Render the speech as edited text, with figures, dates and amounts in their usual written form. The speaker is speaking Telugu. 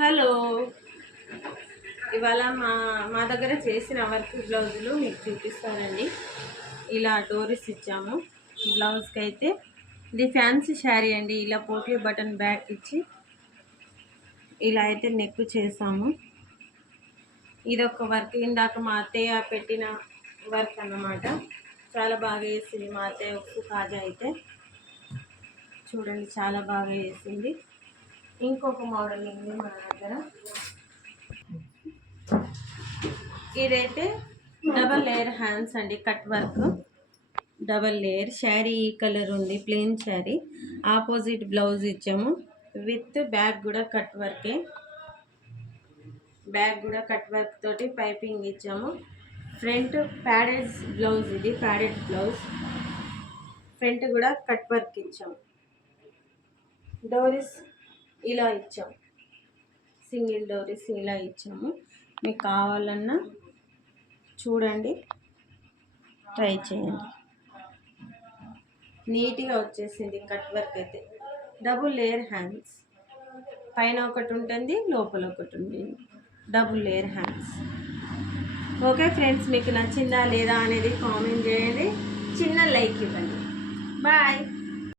హలో, ఇవాళ మా దగ్గర చేసిన వర్క్ బ్లౌజులు మీకు చూపిస్తానండి. ఇలా డోరీస్ ఇచ్చాము బ్లౌజ్కి. అయితే ఇది ఫ్యాన్సీ శారీ అండి. ఇలా పోట్లీ బటన్ బ్యాక్ ఇచ్చి ఇలా అయితే నెక్ చేసాము. ఇదొక వర్క్ ఇందాక మా అత్తయ్య పెట్టిన వర్క్ అన్నమాట. చాలా బాగా వేసింది మా అత్తయ్య. ఉప్పు కాజా అయితే చూడండి, చాలా బాగా వేసింది. ఇంకొక మోడల్ ఉంది మన దగ్గర. ఇదైతే డబల్ లేయర్ హ్యాండ్స్ అండి, cut work double layer. Sari ఈ కలర్ ఉంది, ప్లెయిన్ శారీ. ఆపోజిట్ బ్లౌజ్ ఇచ్చాము విత్ బ్యాక్ కూడా కట్ వర్కే. బ్యాక్ కూడా కట్ వర్క్ తోటి పైపింగ్ ఇచ్చాము. ఫ్రంట్ ప్యాడెడ్ బ్లౌజ్, ఇది ప్యాడెడ్ బ్లౌజ్. ఫ్రంట్ కూడా కట్ వర్క్ ఇచ్చాము. డోరీస్ ఇలా ఇచ్చాము, సింగిల్ డోరీస్ ఇలా ఇచ్చాము. మీకు కావాలన్నా చూడండి, ట్రై చేయండి. నీట్గా వచ్చేసింది కట్ వర్క్ అయితే. డబుల్ లేయర్ హ్యాండ్స్, పైన ఒకటి ఉంటుంది, లోపల ఒకటి ఉంటుంది. Double layer hands. Okay friends, మీకు నచ్చిందా లేదా అనేది కామెంట్ చేయండి. చిన్న లైక్ ఇవ్వండి. బాయ్.